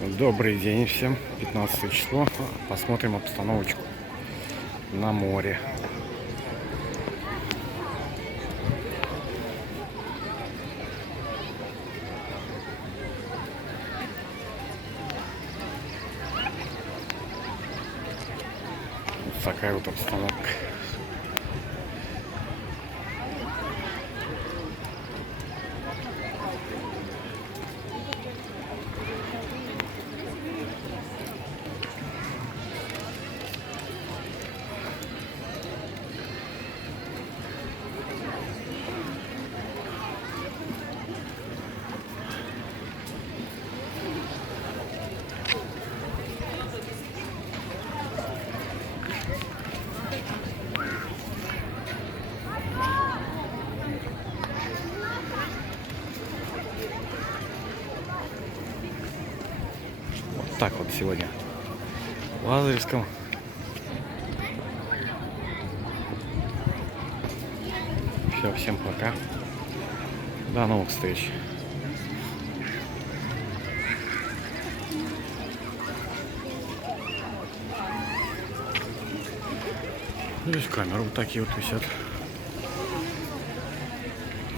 Добрый день всем. 15 число. Посмотрим обстановочку на море. Вот такая вот обстановка. Вот так вот сегодня в Лазаревском. Все, всем пока. До новых встреч. Здесь камеры вот такие вот висят.